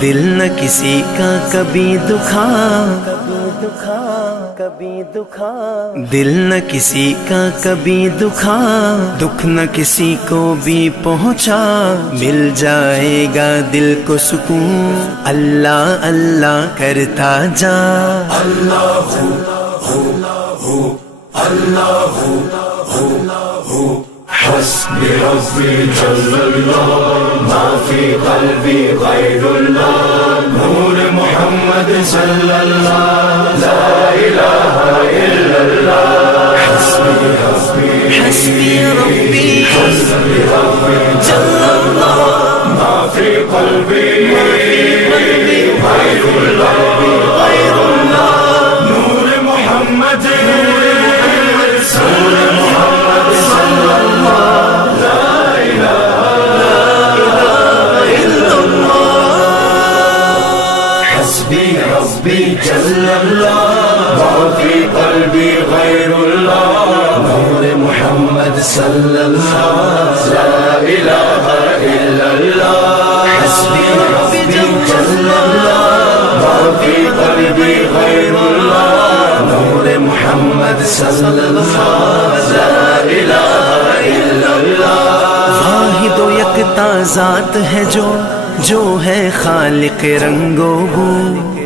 دل نہ کسی کا کبھی دکھا، دل نہ کسی کا کبھی دکھا، دکھ نہ کسی کو بھی پہنچا، مل جائے گا دل کو سکون اللہ اللہ کرتا جا۔ اللہ حسبی ربی جل اللہ ما فی قلبی غیر اللہ، نور محمد صلی اللہ لا الہ الا اللہ۔ حسبی ربی حسبی ربی جل اللہ ما فی قلبی غیر اللہ، نور محمد صلی جل اللہ ما فی قلبی غیر اللہ، نور محمد صلی اللہ لا الہ الا اللہ۔ حسبی ربی جل اللہ ما فی قلبی غیر اللہ، نور محمد صلی اللہ لا الہ الا اللہ۔ واحد و یکتا ذات ہے جو ہے خالق رنگ و بو،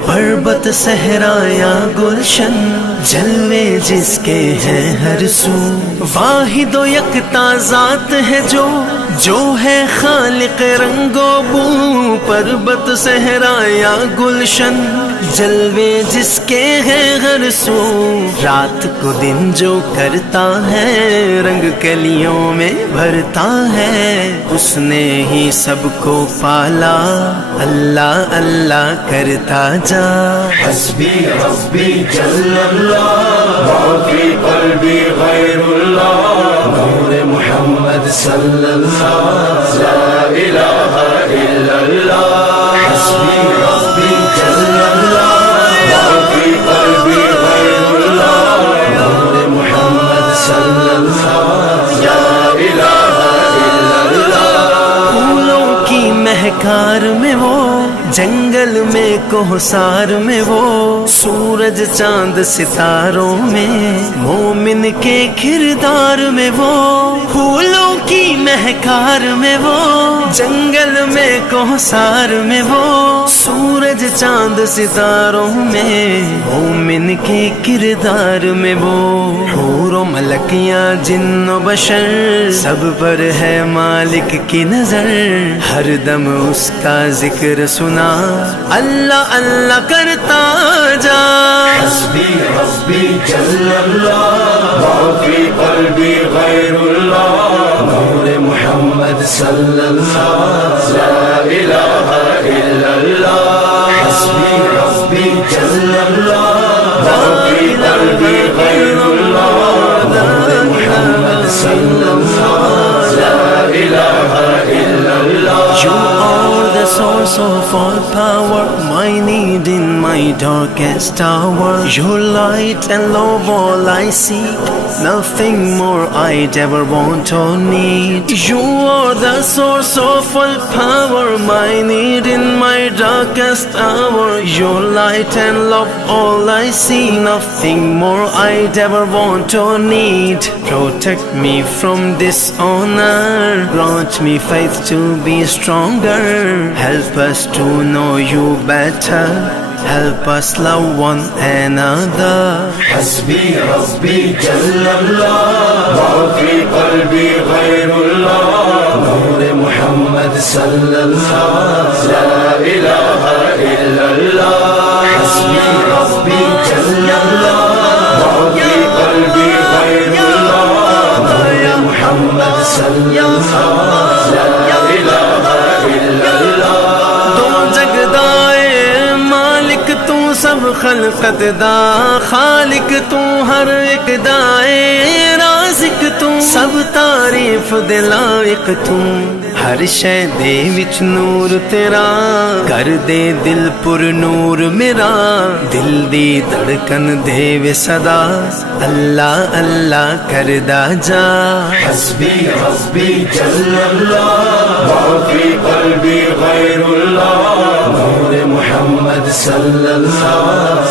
پربت صحرا یا گلشن جلوے جس کے ہیں ہر سو۔ واحد و یکتا ذات ہے جو ہے خالق رنگ و بو، پربت صحرا یا گلشن جلوے جس کے ہیں ہر سو۔ رات کو دن جو کرتا ہے رنگ کلیوں میں بھرتا ہے، اس نے ہی سب کو پالا اللہ اللہ کرتا جا۔ حسبی ربی جل اللہ ما فی قلبی غیر اللہ، نور محمد صلی اللہ لا الہ الا اللہ۔ حسبی ربی جل اللہ ما فی قلبی غیر اللہ، نور محمد صلی اللہ لا الہ الا اللہ۔ پھولوں کی مہکار میں وہ، جنگل میں کوہسار میں وہ، سورج چاند ستاروں میں مومن کے کردار میں وہ۔ پھولوں کی مہکار میں وہ، جنگل میں کوہسار میں وہ، سورج چاند ستاروں میں مومن کے کردار میں وہ۔ حور و ملکیاں جن و بشر سب پر ہے مالک کی نظر، ہر دم اس کا ذکر سنا اللہ اللہ کرتا جا۔ حسبی ربی جل اللہ ما فی قلبی غیر اللہ، نور محمد صلی اللہ لا الہ الا اللہ۔ حسبی ربی جل اللہ ما فی قلبی غیر اللہ، نور محمد صلی اللہ لا الہ الا اللہ۔ You are the source of all power, my need in my darkest hour. Your light and love all I seek, nothing more I'd ever want or need. You are the source of all power, my need in my darkest hour. Your light and love all I see, nothing more I'd ever want or need. Protect me from dishonor, grant me faith to be stronger. Help us to know you better, help us love one another. حسبی ربی جل اللہ ما فی قلبی غیر اللہ، نور محمد صلی اللہ لا الہ الا اللہ۔ حسبی ربی جل اللہ ما فی قلبی غیر اللہ، نور محمد صلی اللہ لا الہ الا اللہ۔ تو جگدائے مالک تو سب خلقت دا، خالق تو ہر ایک دائے، رازق تو سب تعریف دے لائق تو، ہر شے دے وچ نور تیرا کر دے دل پر نور میرا دل دی دھڑکن دے وے صدا اللہ اللہ کردا جا حسبی حسبی جل اللہ ما فی قلبی غیر اللہ نور محمد صلی اللہ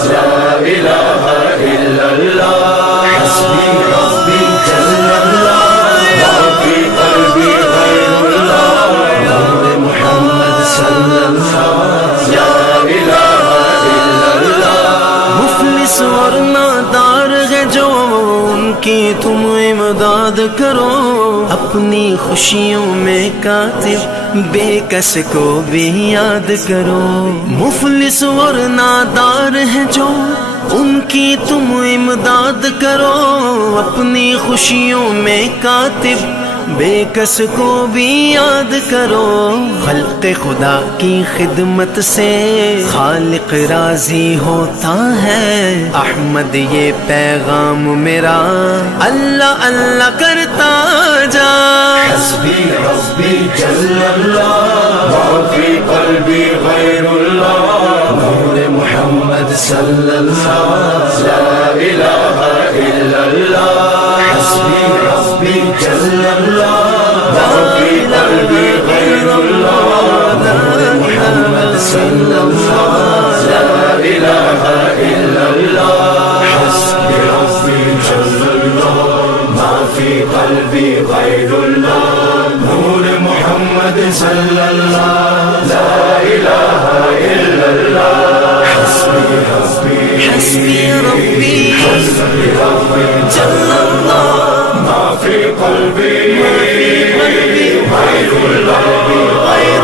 لا الہ الا اللہ حسبی حسبی جل اللہ ما فی قلبی غیر اللہ نور محمد صلی اللہ لا الہ الا اللہ مفلس اور نادار ہے جو ان کی تم امداد کرو اپنی خوشیوں میں کاتب بے کس کو بھی یاد کرو مفلس اور نادار ہے جو ان کی تم امداد کرو اپنی خوشیوں میں کاتب بے کس کو بھی یاد کرو خلق خدا کی خدمت سے خالق راضی ہوتا ہے احمد یہ پیغام میرا اللہ اللہ کرتا جا حسبی حسبی جل اللہ ما فی قلبی غیر اللہ نور محمد صلی اللہ لا الہ الا اللہ حسبی حسبی جل اللہ ما فی قلبی غیر اللہ نور محمد صلی اللہ لا الہ الا اللہ حسبی حسبی جل اللہ ما فی قلبی غیر اللہ نور محمد صلی اللہ لا الہ الا اللہ حسبی حسبی حسبی ربی حسبی ربی جل اللہ ما فی قلبی غیر اللہ